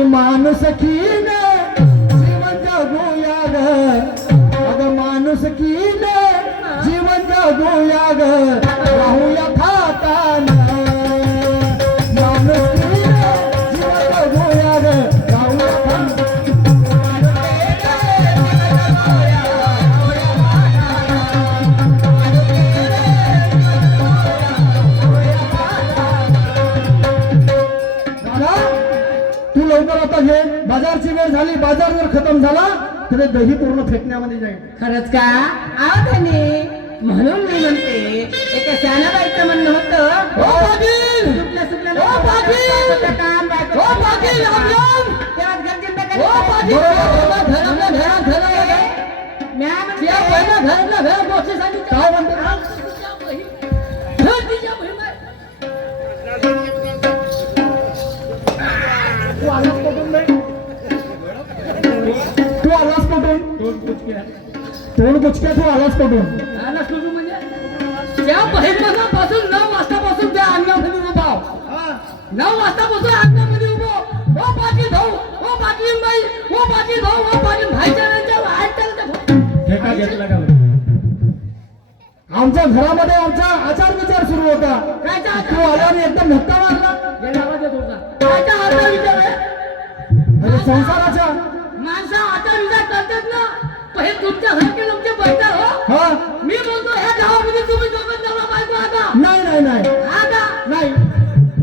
आणि माणुसकीने जीवन जगूया ग, अगं माणुसकीने जीवन जगूया ग, राहूया थाटानं माणुसकीने जीवन जगूया ग, राहूया थाटानं. तू लवकर आता घे, बाजारची वेळ झाली. बाजार जर खतम झाला तर दही पूर्ण फेकण्यामध्ये जाईल. खरंच का आवडणे म्हणून मी म्हणते एका शानाबाईचं म्हणणं होतं ओ पाटील, सुटल्या सुटल्या ओ पाटील, काम ओ पाटील, रामराम. त्यात गरजेचं ओ पाटील, घरातल्या घरात घरात गोष्टीसाठी काय म्हणतो? तू आलास कुठून? तोंड कुचक्या तू आलास कुठून? आला सुरू म्हणजे त्या बहिर्मासापासून 9 वाजतापासून त्या अंगणामध्ये उभा 9 वाजतापासून अंगणामध्ये उभो. ओ पाटील भाऊ, ओ पाटील बाई, ओ पाटील भाऊ, ओ पाटील भाईचारांच्या ठेका घेतला का? आमच्या घरामध्ये आमचा आचार विचार सुरू होता. कायचा तू आल्याने एकदम धक्का मारला. गेला आवाज येत होता. कायचा आचार विचार आहे? अरे संसाराच्या माणसं आचार विचार करतात ना, पण हे तुमच्यासारखे लोक जे बसतात हो. हा मी बोलतो ह्या गावामध्ये तुम्ही दोघं नवरा बायको आता नाही नाही नाही आता नाही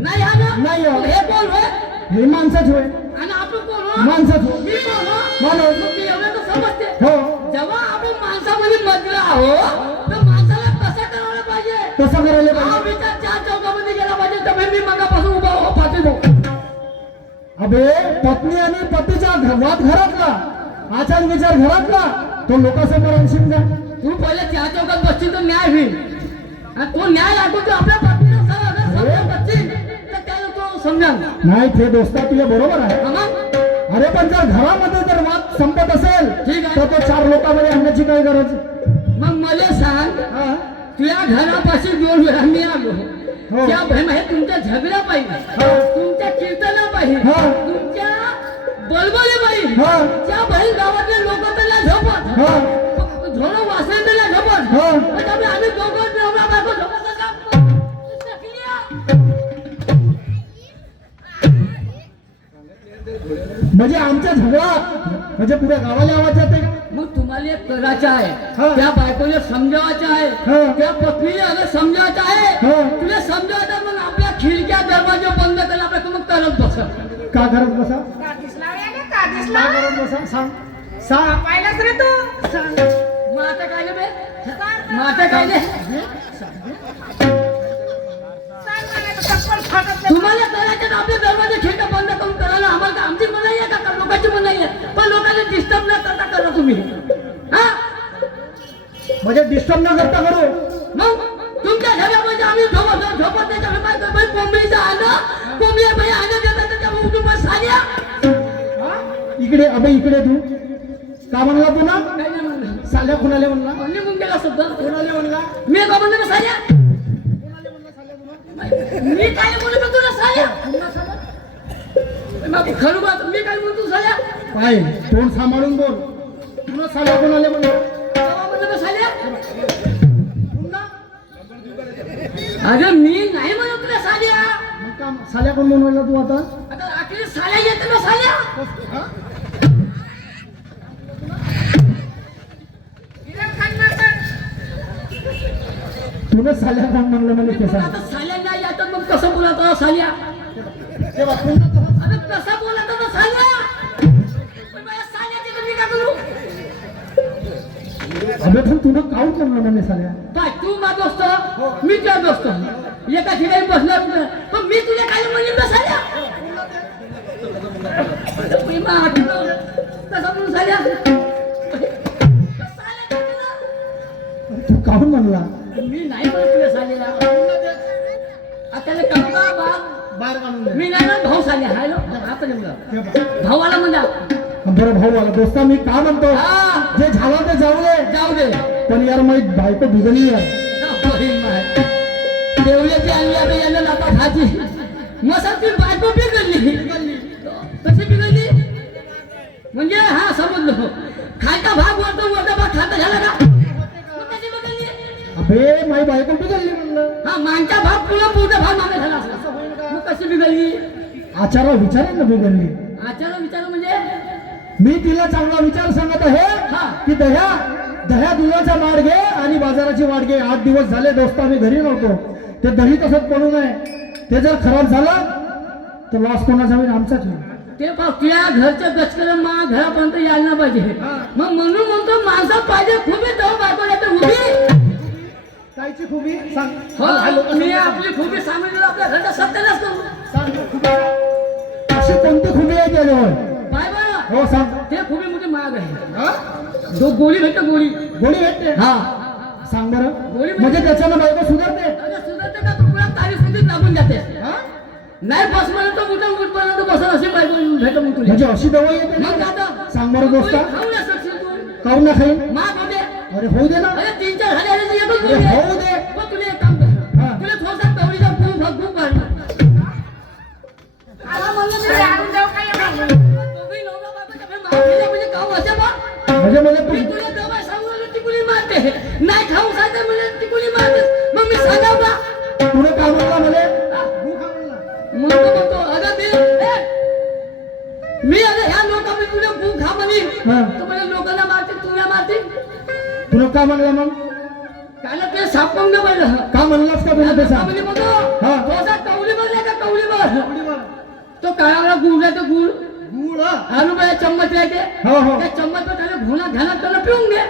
नाही आला नाही हो. हे कोण होय हे माणसाच होय. आणि आपण कोण हो? माणसाच हो. मी कोण हो? माणूस. मग मी एवढं तर समजते. हो जेव्हा आपण माणसामध्ये मजला आहो तर माणसाला कसं करायला पाहिजे तसं करायला हा पाहिजे. विचार 4 चौकामध्ये गेला पाहिजे. तर मी मगापासून उभा हो पाटील भाऊ. अबे पत्नी आणि पतीचा वाद घरातला, आचार विचार घरातला, तो लोकांसमोर आणशील का? तू पहिले 4 चौकात बसशील तर न्याय होईल. आणि तो न्याय लागतो आपल्या पत्नीला समजा बसशील तर त्याला तो समजा नाही ते दोस्ता तुझ्या बरोबर आहे. मग अरे पण जर घरामध्ये जर वाद संपत असेल ठीक आहे. तर तो 4 लोकांमध्ये आणण्याची काय गरज? मग मला सांग हा? तुझ्या घरापाशी 2 वेळा मी आलो हो. त्या बहीण हे तुमच्या झगड्या पाहिजे हो. तुमच्या कीर्तना पाहिजे हो. तुमच्या बलबली पाहिजे हो. त्या बहीण गावातले लोक त्याला झोपत हो. झोडं वासण त्याला झोपत हो. त्यामुळे आम्ही दोघं नवरा बायको झोपत म्हणजे आमच्या झगडा म्हणजे पुऱ्या गावाला आवाज जाते का? मग तुम्हाला एक करायचं आहे हो. त्या बायकोला समजावायचं आहे हो. त्या पत्नीला अगं समजावायचं आहे हो. तुला समजावायचं मग आपल्या खिडक्या दरवाजे बंद करायला आपल्या मग करत बस का करत बसा? का दिसला रे का का दिसला करत बसा? सांग सांग. पाहिलास रे तू मग आता काय बे मग आता काय तुम्हाला करायचं आपले दरवाजे खिडक्या बंद करून करायला आम्हाला का आमची मनाई आहे का लोकांची मनाई आहे पण लोकांना डिस्टर्ब न करता करा तुम्ही हा म्हणजे डिस्टर्ब न करता करू. मग तुमच्या घरामध्ये आम्ही झोपत त्याच्या कोंबडीचं आणा कोंबडी बाई आणा देतात त्याच्या कुटुंबात साड्या इकडे अबे इकडे तू का म्हणला तू ना? काय नाही म्हणलं. साल्या कुणाला म्हणला? निघून गेला सुद्धा कुणाला म्हणला? मी का म्हणलं ना साड्या मी काय बोलतो तुला साड्या मग खरं बात मी काय म्हणतो साड्या काय तोंड सांभाळून बोल. तुला साल्या कुणाला म्हणला? म्हणलं ना साड्या अरे मी नाही म्हणत तुला साड्या मग का साल्या कोण म्हणला तू आता? आता आखरी साड्या येते ना साड्या हा? तुला साल्या कोण म्हणलं मला ते सांग. आता साड्या नाही येतात मग कसं बोलत साड्या तेव्हा पुन्हा तसं- अरे कसा बोलत होता साड्या पण माझ्या साड्याची कमी का करू अबे पण तुला काऊन म्हणलं मला साल्या? पाय तू माझा दोस्त मी तुझा दोस्त एका ठिकाणी बसणार नाही. पण मी तुला काय म्हणले ना साड्या मी म्हटलं, तसा म्हणून साड्या तू काऊन म्हणला? मी नाही म्हणत तुला साड्या आता कमला बाग बाहेर काढून दे. मी नाही ना भाऊ साड्या हाय ना आता जमलं हे बघ. भावाला म्हणा बरं भाऊ आला दोस्ता मी का म्हणतो हा जे झालं ते जाऊ दे जाऊ दे पण यार माझी बायको भिजली आहे. देवल्याची आणली आता याला नाता खाची मग ती बायको बिघडली कशी बिघडली म्हणजे हा समजलो खायचा भाग वरतो वरचा भाग खाता झाला का मग कशी बदलली अबे माई बायको बिघडली म्हणलं. हा मागचा भाग पुन्हा पुढचा भाग मागे झाला असला मग कशी बिघडली आचारा विचारा ना बिघडली. आचार विचार म्हणजे मी तिला चांगला विचार सांगत आहे हा. की दह्या दुधाचा माड घे आणि बाजाराची वाट घे. 8 दिवस झाले दोस्त आम्ही घरी नव्हतो. ते दही तसंच पडू नये. ते जर खराब झालं तर लॉस कोणाचा होईल आमचाच होईल. ते पाव तुझ्या घरचं गचकर मा घरापर्यंत यायला पाहिजे मग म्हणून म्हणतो माणसात पाहिजे खुबी जाऊ बायको तर उभी कायची खूबी सांग. हो मी आपली खुबी सांगितलं आपल्या घरचा सत्यानाश करू अशी कोणती खुबी आहे त्याच्यावर? बाय बरं हो सांग. ते खुबी मोठी महाग आहे दो गोळी भेटते गोळी गोळी भेटते. हा सांग बरं. गोळी म्हणजे त्याच्यानं बायको सुधारते. अरे सुधारते का तुला तारीख सुधी लागून जाते नाही बस म्हणून तो उठून उठपर्यंत बसून अशी बायको भेटत मग तुला म्हणजे अशी दवाई येते मग ना? आता सांग बरं दोस्ता. खाऊ नाही शकशील तू काहून ना खाईन? महाग होते अरे होऊ दे ना. अरे 3-4 झाले अरे एकच अरे गोळी आहे. होऊ दे. मग तुला एक काम कर हा. तुला थोडासा कवडीचा भूक भरणं आता म्हणलं मी आणून जाऊ काय एवढं? दोघंही नवरा बायकोच्या बाहेर मागे म्हणजे खाऊ असे बा म्हणजे मला मी तुला दवा सांगू आलो ती कुणी मारते नाही खाऊ सांगते म्हणजे ती कुणी मारते मग मी सांगाव का तुला काय म्हणला मला? म्हणतो अगं मी अरे ह्या लोकांनी तुला भूक खा म्हणे हा. तर म्हणजे लोकांना मारते तुला मारते तुला काय म्हणला मग? त्याला ते सापवून नाही पाहिलं का म्हणलास का तुला ते सांग. म्हणजे बघ हा. थोडासा कवलीभर नाही का कवलीभर तो काळाला गुळ आहे तो गुळ गुळ. आलू बाया चम्मच राहते हो हो. त्या चम्मच त्याला घोणा घालत त्याला पिऊन घे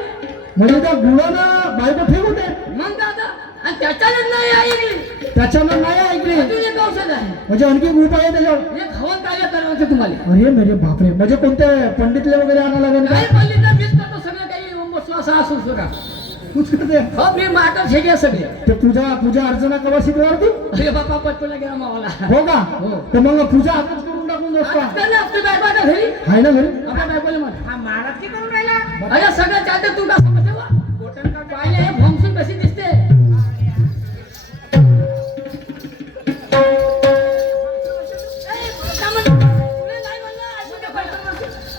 म्हणजे त्या गुळानं बायको ठीक होते. मग दादा आणि त्याच्याने नाही ऐकली त्याच्यानं नाही ऐकली. अजून एक औषध आहे म्हणजे आणखी उपाय आहे त्याच्यावर. हे खाऊन काय करायचं तुम्हाला अरे मेरे बापरे. म्हणजे कोणते पंडितले वगैरे आणावं लागेल का? काय बोलली तर मीच करतो सगळं काही श्वास असू सुद्धा तूच करते. हो मी माटच हे घ्या सगळे ते पूजा अर्चना कवा शिकवार तू? अरे बापा पटकन गेला मावाला हो का? हो. तर मग पूजा आताच करून टाकून जाऊ का? आजकाल ना आपली बायको आता घरी आहे ना घरी? आपल्या बायकोला म्हण हा महाराज की करून राहिला अरे सगळं चालते तू का समजते बा पाहिले हे भोंगसून कशी दिसते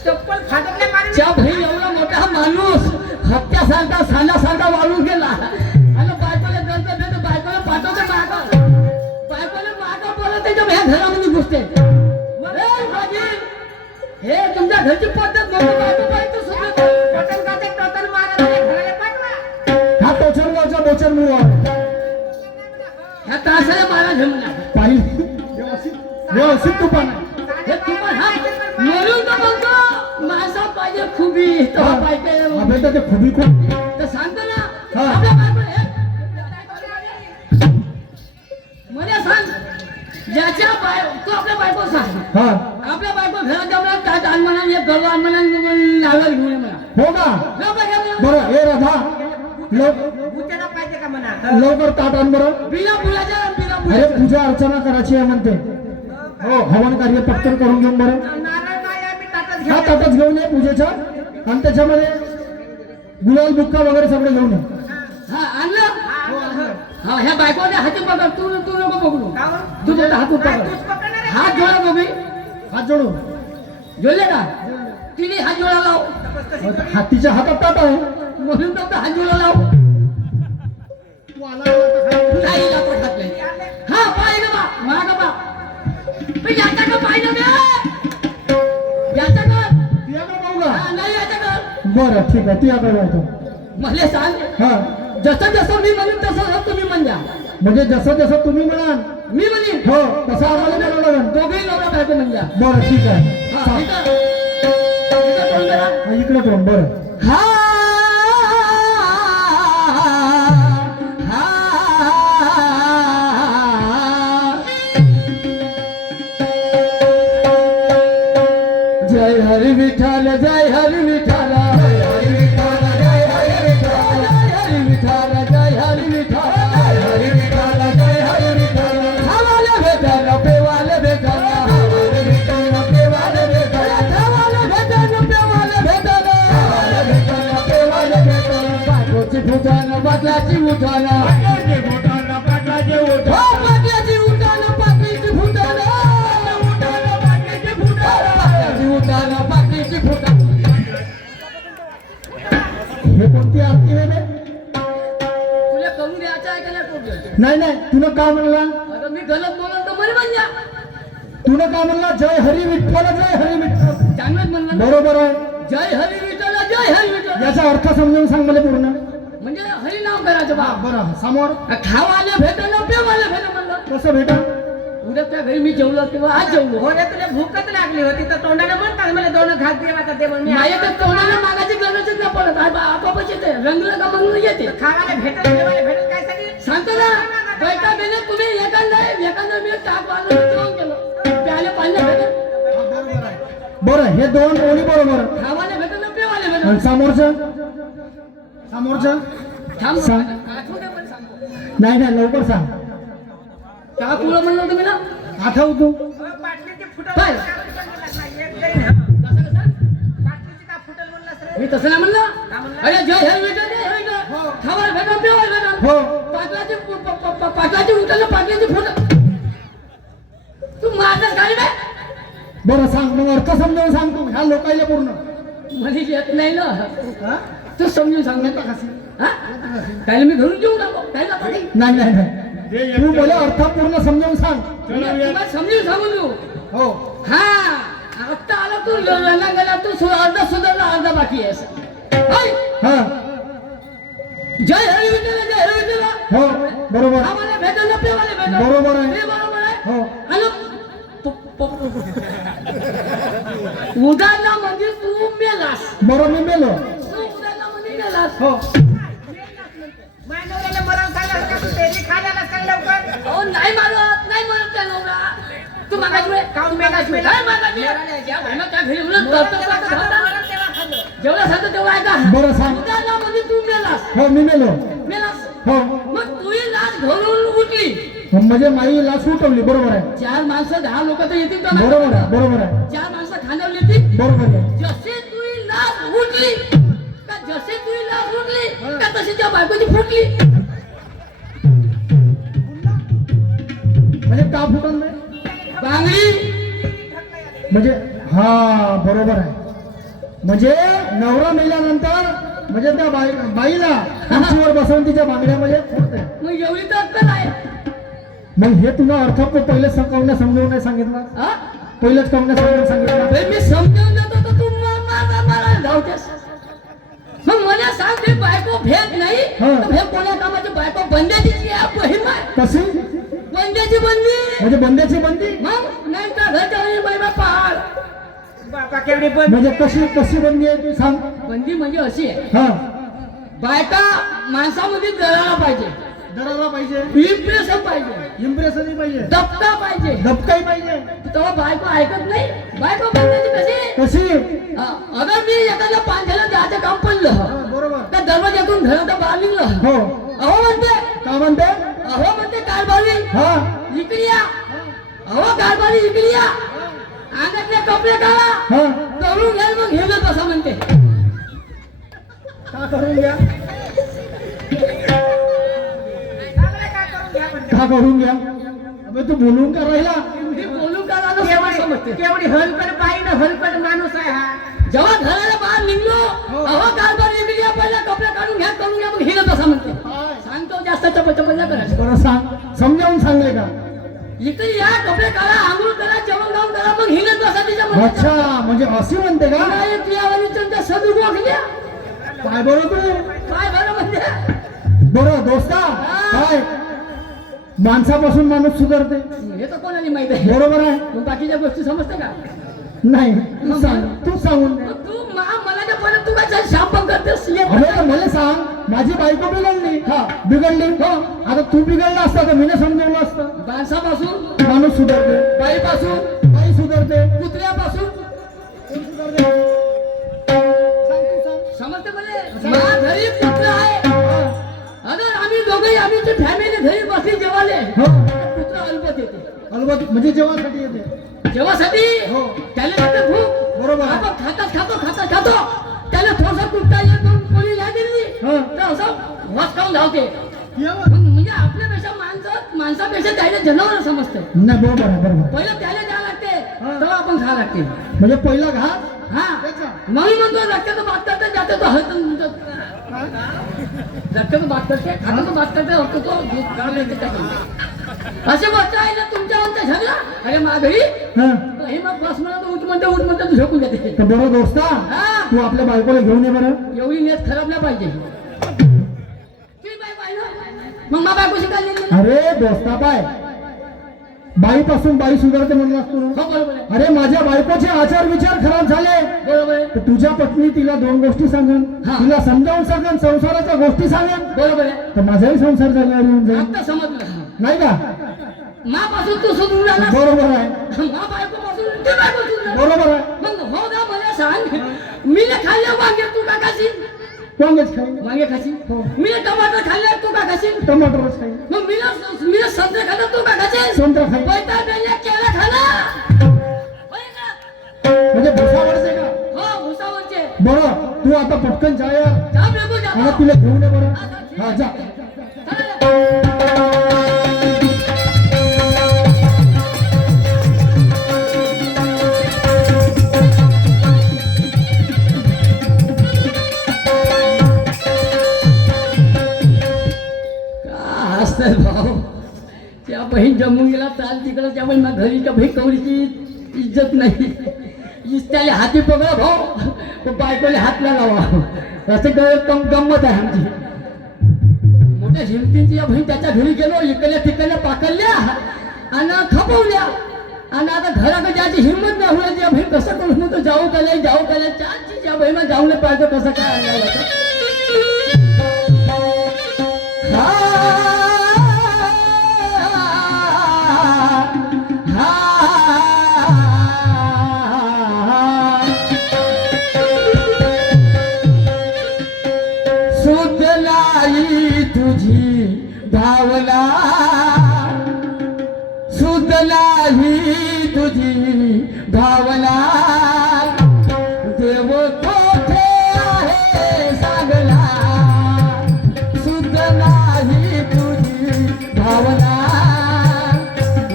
चप्पल फाटत नाही मारून त्या भाई एवढा मोठा माणूस हत्यासारखा साल्यासारखा वाळून गेला आणि बायकोला गणपत देतो बायकोला पाठवतो बायकोला मागा बोलत त्याच्या ह्या घरामध्ये घुसते ए, बाजी, हे तुमच्या घरची पद्धत मोठी बायको पाहिजे सुद्धा बटन काचे टोटल मारा घराला पाठवा हा टोचरगावचा बोचर मुवा. ह्या तासाला मारा घेऊन या. पाहिजे व्यवस्थित तू पण. हे तुम्हाला हा म्हणून तर म्हणतो माणसा पाहिजे खुबी तो पाहिजे अबे तर ते खुबी खूप. तर सांगतो ना हा. आपल्या बायको मला सांग ज्याच्या तू आपल्या बायको सांग हा. आपल्या बायको घरात जाऊन काय आणमना एक गर्व आणमना नावाला घेऊन ये मला हो का? लवकर घ्या मला. बरं ए राधा भूतेला पाहिजे का म्हणा लवकर ताट आण बरं. बिना फुलाच्या बिना अरे फुलाच्या पूजा अर्चना करायची आहे म्हणते. हो हवन कार्य पटकन करून घेऊन बरं. नारळ नाही आम्ही ताटात हा घेऊन ताटच घेऊन ये पूजेच्या आणि त्याच्यामध्ये गुलाल बुक्का वगैरे सगळे घेऊन ये. हा आणलं हा ह्या बायकोने हाती पकड तू तू नको पकडू का बरं? तू त्याचा हात काय पकड तूच पकडणार आहे? हात जोडा दोघी हात जोडू. जोडले का तिने हात जोडा लाव हातीच्या हातात ताट आहे. म्हणून तर हात जोडा लाव नाही आपण हात नाही हा पाहिजे बा माग बा पण याचा का पाहिजे बे याचा का तुझ्याकडे पाहू का? हा, नाही याचा का बरं ठीक आहे तुझ्याकडे राहतो. मला सांग हा जसं जसं मी म्हणून तसं तुम्ही म्हणजा म्हणजे जसं जसं तुम्ही म्हणाल मी म्हणीन हो तसं आम्हाला म्हणावं लागेल. दोघेही नवरा बायको म्हणजा बरं ठीक आहे. हा इथं इथं तोंड करा. हा, इकडे तोंड बरं. हा जय हरी विठ्ठल जय हरी विठ्ठल जय हरी विठ्ठल जय हरी विठ्ठल जय हरी विठ्ठल जय हरी विठ्ठल जय हरी विठ्ठल जय हरी विठ्ठल हवाले भेटल पेवाले भेटल हवाले भेटल पेवाले भेटल हवाले भेटल पेवाले भेटल हवाले भेटल पेवाले भेटल बायकोची फुटाण बाटलाची उठाण बाटलाची फुटाण बाटलाची उठाण बाटलाची उठाण बाटलीची फुटाण उठाण बाटलीची फुटाण बाटलीची उठाण बाटलीची फुटाण हे कोणती आरती आहे रे? तुला करून द्यायचं आहे का नाही प्रॉब्लेम? नाही नाही, तुला काय म्हणला? आता मी गलत बोललो तर बरे म्हणजे तुला काय म्हणला? जय हरी विठ्ठल, जय हरी विठ्ठल. चांगलंच म्हणलं ना. बरोबर आहे. जय हरी विठ्ठल, जय हरी विठ्ठल. याचा अर्थ समजून सांग मला पूर्ण. म्हणजे हरी नाव करायचं बा. बरं, समोर खावाले भेटलं पेवाले भेटलं म्हणलं. कसं भेटा? उद्या त्या घरी मी जेवलो तेव्हा आज जेवलो. हो रे तुला भूकच लागली होती तर तोंडाने म्हणतात मला दोन घास दे आता ते म्हणून मी माझ्या तर तोंडाला मागायची गरजच नाही पडत. आपापच येते, रंगलं का मग येते. खावाले भेटत काय साठी सांगतो ना, बैठा बेने तुम्ही एखादा मी टाक वाजवून जेवण केलं. प्याले पाणी भेटत, बरं, हे दोन ओळी बरोबर. खावाले भेटत ना पेवाले आणि भेटत. समोरचं थांब सांग. आठवण आहे पण सांगतो. नाही नाही, लवकर सांग. का तुला म्हणलं होतं मी ना? आठव तू. बाटलीची फुटल काय? कसं कसं? बाटलीची का फुटल म्हणलास रे मी तसं नाही म्हणलं. म्हणलं? अरे जय हरी विठ्ठल, जय हरी विठ्ठल. खावाले भेटत पेवाले भेटत. हो. पाटलाची उठल पाटलाची फुट. तू माझं काय बे? बरं सांग, मग अर्थ समजावून सांग तू ह्या लोकायला पूर्ण. मला येत नाही ना. हा? तू समजून सांग ना. हा? त्याला मी घरून जेवू लागलो. त्याला आता काही. नाही नाही नाही, तू मला अर्थ पूर्ण समजावून सांग. तुला समजून सांगून देऊ. हो. हा आता आला तू लढला गेला तू अर्धा सुधारला अर्धा बाकी आहे. हाय. हा. जय हरी विठ्ठल, जय हरी विठ्ठल. हो बरोबर. आम्हाला भेटलं पेवाले भेटलं. बरोबर आहे. हे बरोबर आहे. हो. आणि उदाहरणा म्हणजे तू मेलास. बरं, मी मेलो. तू उदाहरणा म्हणजे मेलास. हो. मानवऱ्याला मरण सांगाल का तू तेरी खाल्याला सांग लवकर अहो नाही मारत त्या नवरा. तू मागायची वेळ काऊन मेलास मेला काय मागायची ज्या बहिणा त्या घरी म्हणून जेवढा सांगतो तेवढा ऐका. बरं सांग. उदाहरणा म्हणजे तू मेलास. हो, मी मेलो. मेलास. हो. मग तुही लाच घरून उठली. म्हणजे माई लाच उठवली. बरोबर आहे. 4 माणसं 10 लोक तर येतील का? बरोबर आहे. बरोबर आहे. 4 माणसं खांद्यावर येतील. बरोबर आहे. जसे तुही लाच उठली का जसे तुही लाच उठली का तशी त्या बायकोची फुटली. म्हणजे का फुटल नाही? बांगडी म्हणजे हा बरोबर आहे. म्हणजे नवरा मेल्यानंतर म्हणजे त्या बाईला खुर्चीवर बसवून तिच्या बांगड्यामध्ये फुटते. मग एवढी तर अक्कल आहे. मग हे तुला अर्थ पहिले समजावून नाही सांगितलं? हा? पहिलेच समजून सांगितलं. अरे मी समजावून देतो तर तू मला धावतेस. मग मला सांग ते बायको भेट नाही हा. तर हे कोण्या कामाची बायको बंद्याची महिमा आहे. कशी? बंद्याची बंदी. म्हणजे बंद्याची बंदी. मग नाही तर घरच्या वरी महिमा पहाड. बापा केवढी पण म्हणजे कशी बंदी आहे तू सांग. बंदी म्हणजे अशी आहे, हा. बायका माणसामध्ये दराला पाहिजे, डरायला पाहिजे, इम्प्रेशन पाहिजे, इम्प्रेसनही पाहिजे, दबका पाहिजे. धपकाही पाहिजे. तेव्हा बायको ऐकत नाही. बायको बंद्याची कशी? कशी? अगर मी एखाद्या पांढऱ्याला द्यायचं काम पडलं बरोबर. त्या दरवाज्यातून घरात बाहेर निघलं. हो. अहो म्हणते, का म्हणते? अहो म्हणते कारभारी हा. इकडे या. अहो कारभारी इकडे या. अंगातले कपडे काढा, हा. करून घ्या मग हे कसं म्हणते. का करून घ्या? का करून घ्या? अबे तू बोलून का राहिला? मी बोलू का लागलो समजते. केवढी हलकट बाई ना हलकट माणूस आहे हा. जेव्हा घराला बाहेर निघलो, अहो कारभारी इकडे या, पहिला कपडे काढून घ्या, करून घ्या मग हे कसं म्हणते. सांगतो जास्त चपचप नाही करायचं. बरं सांग, समजावून सांगले का? इकडे या, कपडे काढा, आंघोळ करा, जेवण खाऊन करा, मग हिनच बसा तिच्या मध्ये. अच्छा, म्हणजे अशी म्हणते का? नाही, तुझ्यावाली तुमच्या सदुग वागल्या. काय बरं तू? काय बरं म्हणजे? बरं दोस्ता, काय माणसापासून माणूस सुधारते? हे तर कोणाला माहित आहे. बरोबर आहे. मग बाकीच्या गोष्टी समजते का? नाही, तू सांग, तू सांगून दे. मग तू मला परत तू काय शाप करतेस. अरे तर मला सांग, माझी बायको बिघडली. हा, बिघडली. हो. आता तू बिघडला असता तर मीने समजवलं असतं. माणसापासून माणूस सुधारते, बाईपासून बाई सुधारते, कुत्र्यापासून सुधारते. सांग, तू सांग. समजते म्हणजे माझ्या घरी कुत्र आहे. अगर आम्ही दोघे आम्ही फॅमिली घरी बसली जेवाले, हो. कुत्र अल्पत येते. अलबत म्हणजे जेवणासाठी येते. जेवासाठी हो. त्याला लागते भूक. बरोबर. आपण खातो त्याला थोडस कुठता येतो कोणी नाही दिली हा. तर असं वास खाऊन धावते. जेवण? म्हणजे आपल्यापेक्षा माणसापेक्षा त्याला जनावर समजते. नाही, बरोबर आहे, बरोबर. पहिलं त्याला द्यावं लागते तेव्हा आपण खा लागते. म्हणजे पहिला घास हा त्याचा. म्हणून म्हणतो रक्ताचं बागतात जातं तो हळद रक्ताचं बागतात ते खाताचं बागतात होतो तो दूध काढलं त्याच्याकडे असे गोष्ट आहे ना तुमच्या आमच्या झगडा अरे माघारी हा. हे मग बस म्हणा उठ म्हणते तू झोपून जाते तर बरं दोस्ता हा. तू आपल्या बायकोला घेऊन ये बरं. एवढी नेत खराब नाही पाहिजे तुझी बायको आहे ना मग मा बायको शिकायली नाही. अरे दोस्ता पाय बाईपासून बाई सुधारते म्हणलं असतो ना. हो बरोबर आहे अरे माझ्या बायकोचे आचार विचार खराब झाले बरोबर आहे तर तुझ्या पत्नी तिला 2 गोष्टी सांगन हा. तिला समजावून सांगन संसाराच्या गोष्टी सांगन बरोबर आहे तर माझाही संसार जागेवर येऊन जाईल आता समजलं नाही का. मापासून तू सोडून राहिला बरोबर आहे मा बायकोपासून ती बायको सोडून राहिली. बरोबर आहे. मग हो ना मला सांग मी ने खाल्ले वांगे तू का खाशील वांगेच खाईन वांगे खाशील हो. मी ने टमाटर खाल्ले तू का खाशील टमाटरच खाईन मग मी ने संत्रे खाल्ले तू का खाशील संत्रा खाईन पैता बेल्या केला खाला होय का? म्हणजे भुसावरचे का. हो भुसावरचे बरं तू आता पटकन जा यार जा बेगो जा आणि तिला घेऊन ये बरं. हा जा. का हसताय भाऊ त्या बहीण जमून गेला चाल तिकडं त्या बहीण घरीच्या बहीण कवरीची इज्जत नाही त्याला हाती पकडा भाऊ बायकोले हात नाही लावा असं गंमत आहे आमची मोठ्या हिमतीची या बहीण त्याच्या घरी गेलो इकडल्या तिकडल्या पाकळल्या आणि खपवल्या आणि आता घराकडे जायची हिंमत नाही होण्याची या बहीण कसं करू म्हणतो जाऊ काय चालची त्या बहिणा जाऊ नाही पाहिजे कसं काय अंगाला सुधलाई तुझी भावना सुधलाई तुझी भावना देव कोठे आहे सांगला सुधलाई तुझी भावना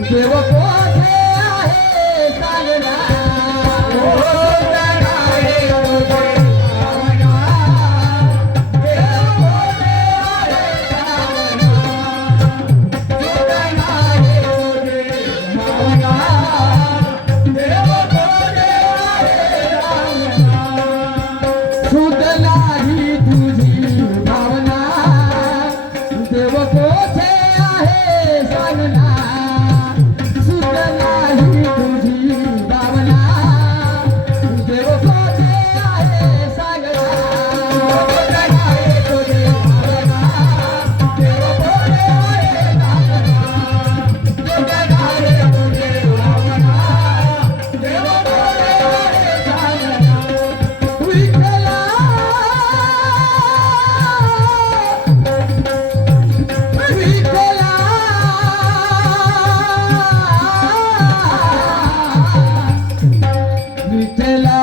देव कोठे आहे सांगला सुधलाई तुझी भावना देव कोठे आहे सांगना सुधलाई तुझी भावना देव कोठे आहे सांगना सुधलाई तुझी भावना देव कोठे आहे सांगना सुधलाई तुझी भावना देव कोठे आहे सांगना विठ्ठला विठ्ठला विठ्ठला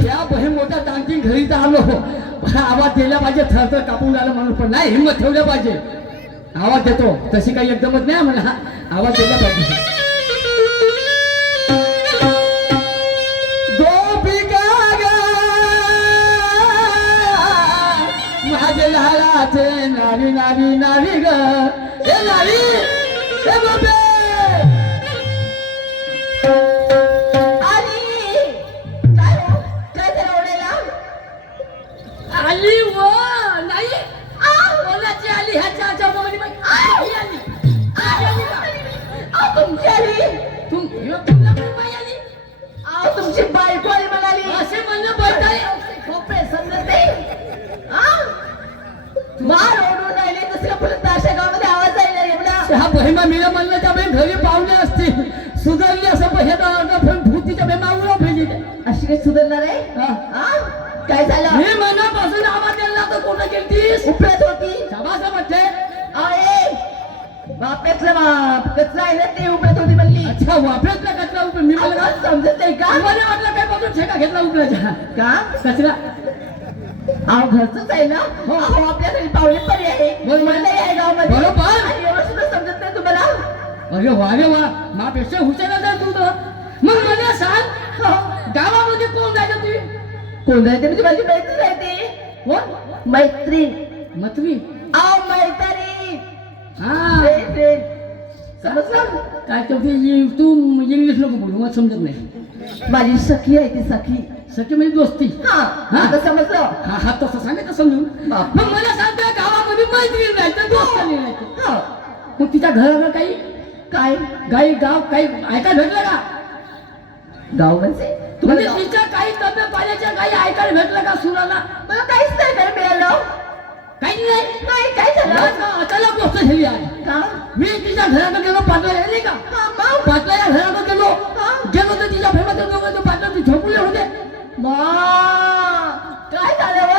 त्या बहीण मोठ्या टांगती घरी तर आलो पण आवाज दिला पाहिजे थरथर कापून आलं म्हणून पण नाही हिंमत ठेवल्या पाहिजे आवाज देतो तशी काही एकदमच नाही म्हणा आवाज दिला पाहिजे गोपिका गा माझे लालाचे नावी नावी नावी ग हे नावी हे गोपे आली व नाही कोणाची आली ह्याच्या मध्ये आली तुमची आली तुमची बायको आली म्हणाली असे म्हणलं बायकाई खोपे समजते मार ओढून राहिले दुसऱ्या पुढे ताशा गावामध्ये आवाज जायला एवढा हा बहिमा मीरा म्हणलं त्या बहीण घरी पाहुणे असतील सुधारली असं पण भूतीच्या बहीण मागून पाहिजे अशी काही सुधारणार आहे काय झालं मी मनापासून आवाज दिला तर कोणा गेलतीस उपळत होती सभासा म्हणजे बाप वाफ्यातला माप कचरा आहे ना ते उपडत होती म्हणली. अच्छा वापरतला कचरा उपयोग मी मला मला समजत नाही का मला वाटलं काय पासून ठेका घेतला उपल्याचा का कचरा अहो घरचंच आहे ना अहो आपल्या घरी पाहुणे पण आहे बरोबर. मला आहे गावामध्ये बरोबर. आणि एवढं सुद्धा समजत नाही तुम्हाला. अरे वा रे वा मापेक्षा हुशार आहे तू तर मग मला सांग गावामध्ये कोण जायचं तुम्ही कोण राहते म्हणजे माझी मैत्रीण राहते. कोण मैत्रीण मतवी अहो मैत्रीण हा फ्रेंड समजलं. काय ते तू इंग्लिश नको बोलू मला समजत नाही माझी सखी आहे ती सखी. सखी म्हणजे दोस्ती हा हा. आता समजलं. हा हा तसं सांगायचं समजून बाप. मग मला सांग त्या गावामध्ये मैत्रीण राहायचं दोस्त नाही राहायचं हा मग तिच्या घराला काही काय काही गाव काही ऐकायला भेटलं का गाव म्हणजे म्हणजे तुम्हाला गाव- तिच्या काही तब्येत पाण्याच्या काही ऐकायला भेटलं का सुराला मला काहीच नाही काय मिळालं. काही नाही नाही काय झालं अचानक गोष्ट झाली आज का मी तिच्या घराकडे गेलो पाटला नाही का हा, मग? पाटलाच्या घराकडे गेलो गेलो तर तिच्या फेमाच्या दोघं पाटला ते झोपले होते मा काय झालं व?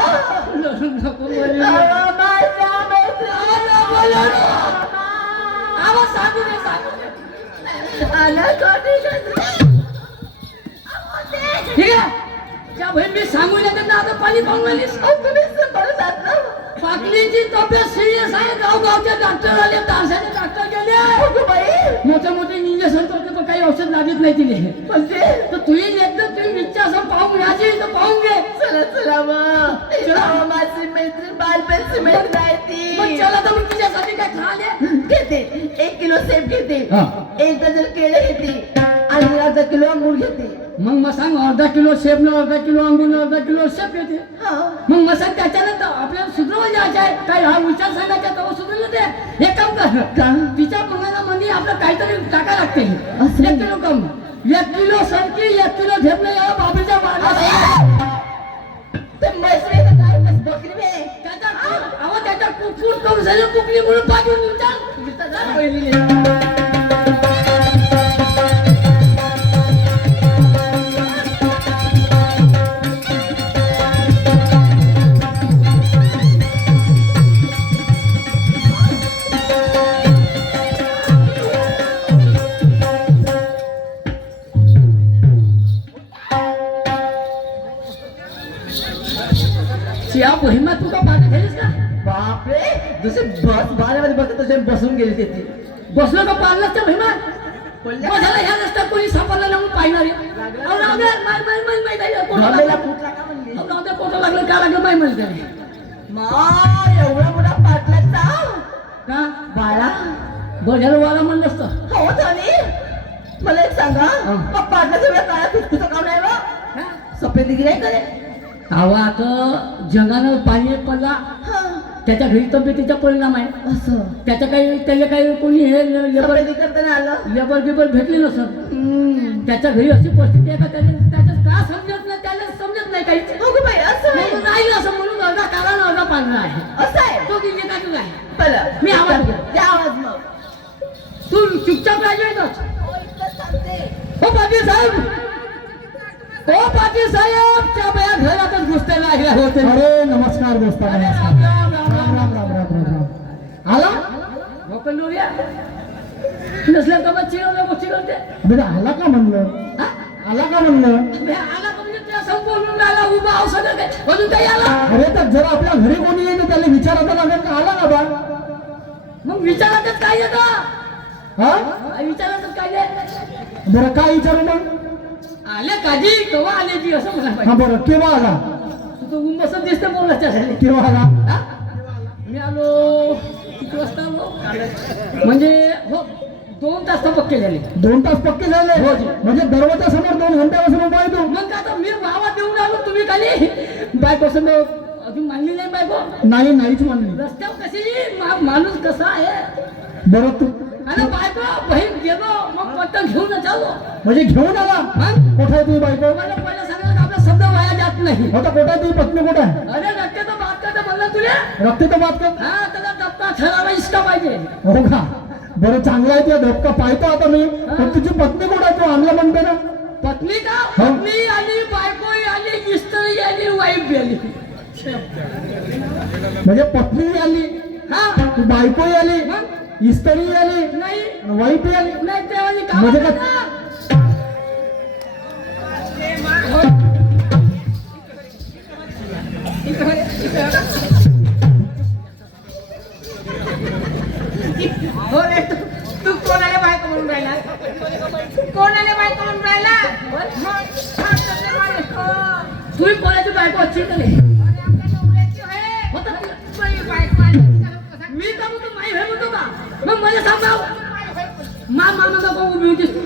नको बोलू. अहो, माझ्या मैत्रिणीला आवाज सांगू दे सांगू दे आलं कोणी गजरा? अहो, ते- ठीक आहे त्या बहीण मी सांगून येते ना आता पाणी पाहून आलीस अहो, तुम्ही सांभाळून जात ना. पाटलीची तब्येत सिरियस आहे गावगावचे डॉक्टर आले तारसाचे डॉक्टर गेले अगं बाई मोठे मोठे इंजेक्शन करते पण काही औषध लागत नाही तिने म्हणजे तर तुम्ही एकदा तुम्ही इच्छा असं पाहून घ्यायची तर पाहून घे चला चला मग अहो, माझी मैत्रीण बालपणची मैत्रीण आहे मग ती. चला तर मग तिच्यासाठी काय खाले घेते 1 किलो सेब घेते हा. 1 डझन केळे घेते आणि अर्धा किलो अंगूर घेते. मग सांग अर्धा किलो सेब न अर्धा किलो अंगूर अर्धा किलो सेब येते हा मग सांग त्याच्यानंतर आपल्याला सुधरवून जायचं आहे काय हा विचार सांगायचा तेव्हा सुधरलं ते एक काम कर का? तिच्या मंगळामध्ये आपलं काहीतरी टाका लागते असं? 1 किलो कम 1 किलो सरकी 1 किलो झेपलं या बाबीच्या वाढला ते मैत्रिणीचं काय बस बकरी बे. त्याच्या कुकूर करून झालं कुकली म्हणून पाठवून विचार या मोहिमात तू का भाग घेतलीस का बापरे जसे बस बाल्यामध्ये बसतात तसे बसून गेले ते बसलो का पार्लरच्या त्या मोहिमात बसायला ह्या रस्त्यात कोणी सापडला ना म्हणून पाहिणार आहे घामेला फुटला का म्हणली कोणतं लागलं काय लागलं माही म्हणते मा एवढा मोठा पाटलाचा का बाळा बघायला वाला म्हणलं असतं हो झाली मला एक सांगा मग पाटलाचा वेळा काळा खुसखुसा काऊन आहे वा हा? सफेदगी नाही करे अहो आता जगानं पाणी पडला हा त्याच्या घरी तब्येतीचा परिणाम आहे असं त्याच्या काही कोणी हे लेबर सफेदी करताना आलं लेबर गिबर भेटली नसत त्याच्या घरी अशी परिस्थिती आहे का त्याच्या का समजत नाही त्याला समजत नाही काहीच अगं बाई असं आहे म्हणून राहील असं म्हणून अर्धा काला आणि अर्धा पांढरा आहे असं आहे तो किती काय तुला आहे बरं मी आवाज देतो. द्या आवाज मग तू चुपचाप राहायचोच हो इतकं सांगते हो पाटील साहेब हो पाटील साहेब त्या बया घरातच घुसते लागल्या होते अरे नमस्कार दोस्ता अरे नमस्कार राम राम राम राम राम राम राम राम राम आला भोकन डोरिया नसल्या का मग चिरवल्या गोष्टी करते बरं आला का म्हणलं हा? आला का म्हणलं बे, आला का म्हणजे त्या संपूर्ण राहिला उभा औषध अजून काही आला अरे तर जर आपल्या घरी कोणी येईल तर त्याला विचारायला लागेल का आला का बा मग विचारातच काय येतं हा विचारातच काय येत बरं काय विचारू मग आले काजी केव्हा आले ती असं म्हणायला हा पाहिजे बरं केव्हा आला तू तर ऊन बसत दिसते बोलायच्या झाले केव्हा आला हा? मी आलो किती वाजता आलो म्हणजे हो 2 तास तर पक्के झाले 2 तास पक्के झाले हो जी. म्हणजे दरवाजा समोर 2 घंट्यापासून उभा आहे तू मग आता मी गावात येऊन आलो तुम्ही खाली बायको समोर अजून मानली नाही बायको नाही नाहीच म्हणली रस्त्यावर कशी माणूस कसा आहे बरं तू आणि बायको बहीण गेलो मग पट्ट घेऊन आलो म्हणजे घेऊन आला मग कुठे आहे तुझी बायको मला पहिलं सांगायला आपला शब्द वाया जात नाही आता कुठे आहे तुझी पत्नी कुठे आहे अरे रक्ते तर बात करता म्हणलं तुला रक्त तर बात कर हा त्याला डब्बा ठरावा इसका पाहिजे हो का बरं चांगला आहे तुझा धोका पाहतो आता मी पण तुझी पत्नी कुठे आहे तू आणला म्हणते ना पत्नी का हो. पत्नी आली बायको आली इस्त्री आली वाईफ बी आली म्हणजे पत्नी आली हा तू बायकोही आली मग इस्त्री आली नाही वाईट आली नाही देवानी काम म्हणजे केलं. काय? हो रे तू कोणाला बायको म्हणून राहिला कोणाला बायको म्हणून राहिला तुम्ही कोणाची बायको अच्छी का नाही होतं ते. मी का म्हणतो माई हे म्हणतो का मग मला सांगाव मामा का उभी होतीस तू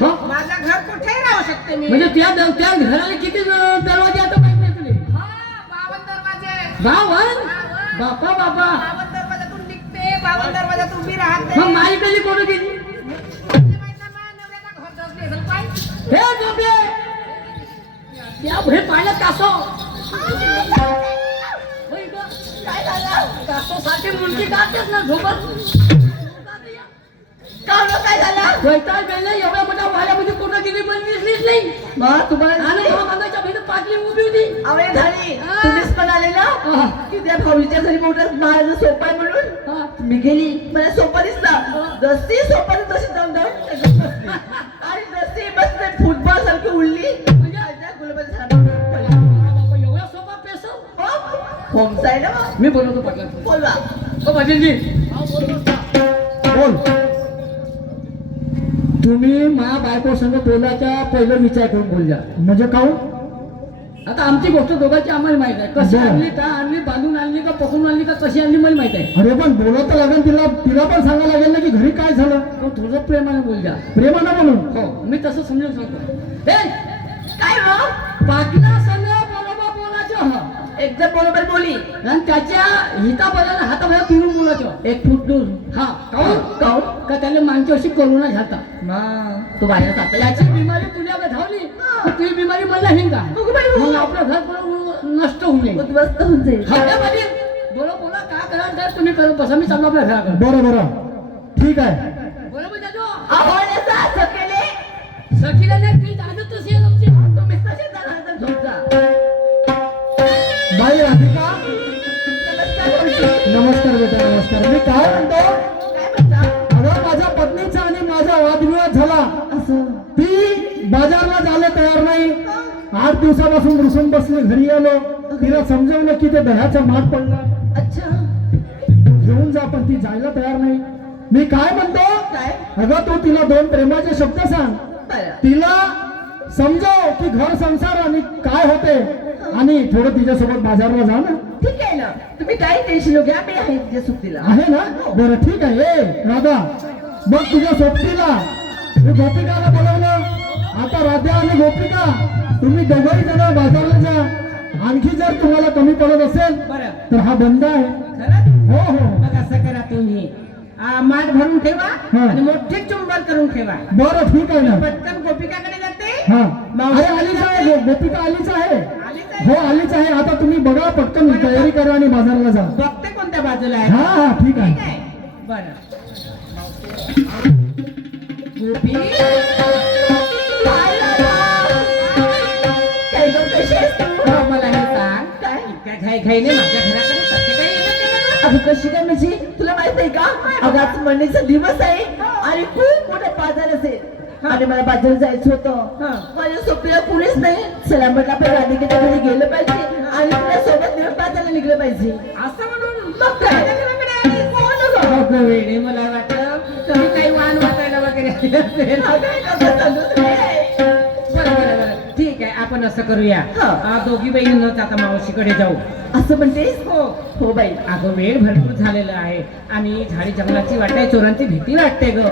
हो? माझं घर कुठेही राहू शकते मी म्हणजे त्या घराला किती दरवाजे आता माहित नाही तुले बावन दरवाजे बावन बापा बापा बावन दरवाजातून निघते बावन दरवाजातून उभी राहते मग माई कधी कोण गेली हे झोपले त्या हे पाण्यात कासो काय झालं कासो साठी मुलगी काढतेच ना झोपत काय झालं वैताग गेले एवढ्या मोठ्या वाड्यामध्ये कुठं गेली पण दिसलीच नाही मग तुम्हाला आणि बांधाच्या भिंत पाटली उभी होती आवळे झाली तुम्हीच पण आले ना की त्या भाऊलीच्या घरी मोठं बाळाचं सोपा आहे म्हणून मी गेली मला सोपा दिसला जशी सोपा तशी दमदम आणि जशी बसते फुटबॉल सारखी उडली म्हणजे गुलाबाच्या झाडावर पडली. एवढा सोपा पेसव होम साईड ना मग. मी बोलवतो पाटला बोलवा ओ भजनजी बोल तुम्ही माझ्या बायको संग बोलायच्या पहिलं विचार करून बोलजा म्हणजे काहून आता आमची गोष्ट दोघांची आम्हाला माहित आहे कशी बरं. आणली का आणली बांधून आणली का पकडून आणली का कशी आणली मला माहित आहे अरे पण बोलत तर लागेल तिला पण सांगायला लागेल ना की घरी काय झालं तो थोडं प्रेमाने बोलजा प्रेमानं म्हणून हो मी तसं समजून सांगतो हे काय मग पाटला संग बरोबर बोलायचं हा एकदम बरोबर बोली आणि त्याच्या हिताबद्दल हातामध्ये फिरून बोलायचं 1 फूट दूर हा काहून काऊन का त्याला मागची अशी करोना झालता तो बाहेर जातो याची बिमारी तुझ्या धावली तुझी बिमारी मला हिंगा बघू बाई, बघू. मग आपलं घर पूर्ण नष्ट होऊ नये उद्ध्वस्त होऊन जाईल हा हे पाटील बोला बोला काय करा काय तुम्ही करत बसा मी चाललो आपल्या घराकडे बरं ठीक आहे बरोबर जातो आवडण्याचा असं केले सखीला नाही ती आदत तशी आहे तुमची तुम्ही तसे जाणार तर झोप जा बाई राधिका नमस्कार भाऊजी. नमस्कार बेटा नमस्कार मी काय म्हणतो काय म्हणता अगं माझ्या पत्नीचा आणि माझा वादविवाद झाला असं ती बाजारला जायला तयार नाही 8 दिवसापासून रुसून बसली घरी आलो तिला समजवलं की ते दह्याचा माठ पडला अच्छा घेऊन जा पण ती जायला तयार नाही मी काय म्हणतो काय अगं तू तिला 2 प्रेमाचे शब्द सांग बरं तिला समजाव की घर संसार आणि काय होते आणि थोडं तिच्यासोबत बाजारला जा ना ठीक आहे ना तुम्ही काही टेन्शन घ्या मी आहे तुझ्या सुट्टीला आहे ना बरं ठीक आहे ए राधा मग तुझ्या सोबतीला मी गोपिकाला बोलवलं आता राधा आणि गोपिका तुम्ही दोघंही जण बाजारला जा आणखी जर तुम्हाला कमी पडत असेल बरं तर हा बंद आहे खरं हो हो मग असं करा तुम्ही माठ भरून ठेवा हा. आणि मोठे चुंबन करून ठेवा बरं ठीक आहे ना पटकन गोपिकाकडे जाते हा अरे आलीच आहे गोपिका आलीच आहे आलीच आहे. हो आलीच आहे आता तुम्ही बघा पटकन तयारी करा आणि बाजारला जा बघते कोणत्या बाजूला आहे हा हा ठीक ठीक आहे आहे बरं गोपी काय गं, कशी आहेस तू? मला हे सांग काय इतक्या घाईघाईने माझ्या घराकडे कसं काय येणं केलं? अगं कशी काय म्हणजे तुला माहित नाही का अगं आज मंडईचा दिवस आहे आणि खूप मोठा बाजार असेल आणि मला बाजार जायचं होतं माझ्या सोपीला कुणीच नाही चला म्हटलं आपण राधिकेच्या घरी गेलं पाहिजे आणि तुला सोबत नेऊन बाजारला निघलं पाहिजे असं म्हणून मग काय अगं वेडे मला वाटलं तुम्ही काही वाण वाटायला वगैरे आले असेल. बरं बरं बरं ठीक आहे आपण असं करूया दोघी बहिणींनाच आता मावशीकडे जाऊ असं म्हणतेस हो हो बाई अगं वेळ भरपूर झालेला आहे आणि झाडी जंगलाची वाटते चोरांची भीती वाटते ग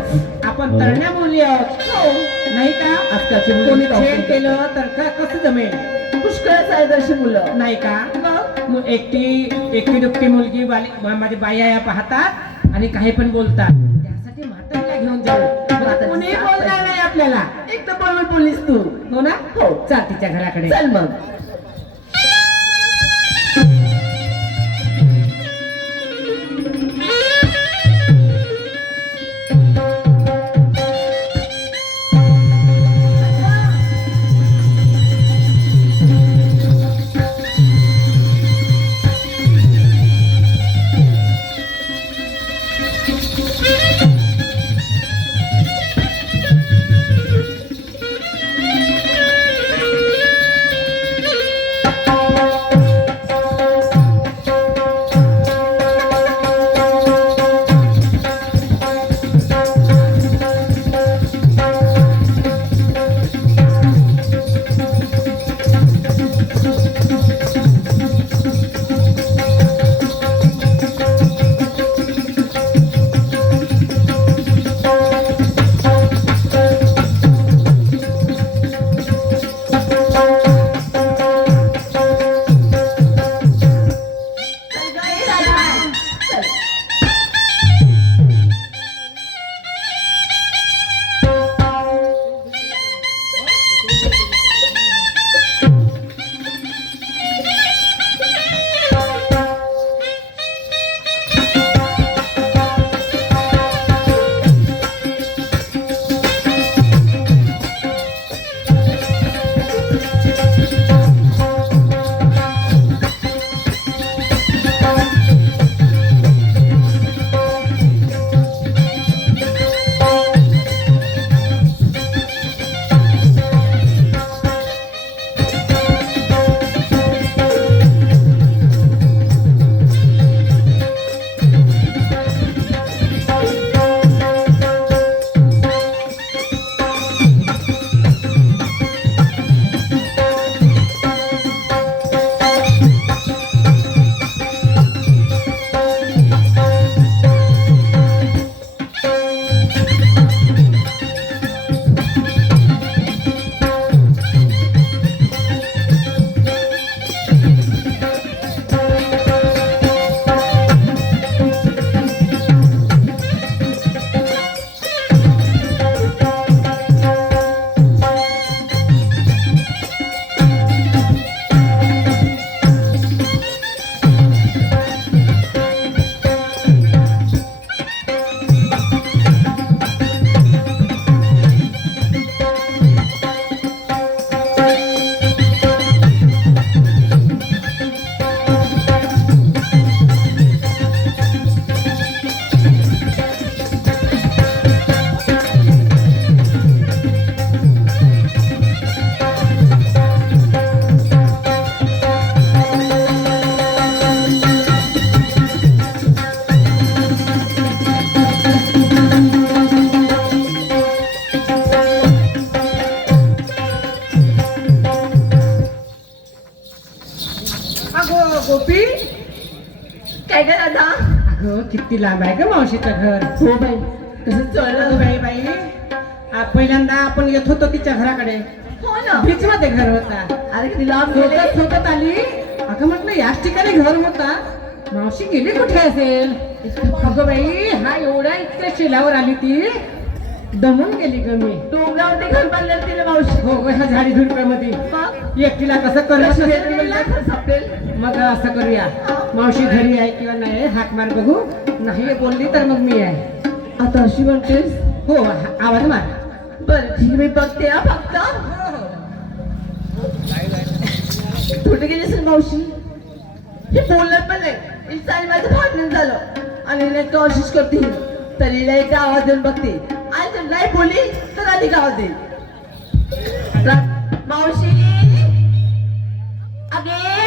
आपण तरण्या मुली आहोत नाही का आजकालची कोणी छेड केलं तर का कसं जमेल पुष्कळच आहे तशी मुलं नाही का मग एकटी दुकटी मुलगी माझी बाया पाहतात आणि काही पण बोलतात त्यासाठी म्हातारीला घेऊन जाऊ कोणी बोलणार नाही आपल्याला एकदम बरोबर बोललीस तू हो ना हो चाल तिच्या घराकडे चल मग गोपी काय काय राधा अगं किती लांब आहे का मावशीचं घर हो बाई कसं अगं चढलं बाई बाई पहिल्यांदा आपण येत होतो तिच्या घराकडे हो ना बीच मध्ये घर होता अरे किती लांब गेले सोबत सोबत आली अगं म्हटलं याच ठिकाणी घर होता मावशी गेली कुठे असेल अगं बाई हा एवढ्या इतक्या शेलावर आली ती दमून गेली ग मी डोंगरावरती घर बांधलं तिला मावशी हो ग, ह्या झाडी झुडप्यामध्ये मग एकटीला कसं कशी करणं वेगवेगळ्या घर सापडेल मग असं करूया मावशी घरी आहे किंवा नाही हाक मार बघू नाही बोलली तर मग मी आहे आता अशी म्हणतेस हो आवाज मार बरं ठीक आहे, मी बघते हा फक्त कुठे गेली असेल मावशी हे बोलत पण नाही हिचं आणि माझं भांडण झालं आणि नाही तो अशीच करते ही. तरी एकदा आवाज देऊन बघते आणि जर नाही बोलली तर अधिक आवाज देईल मावशी अगे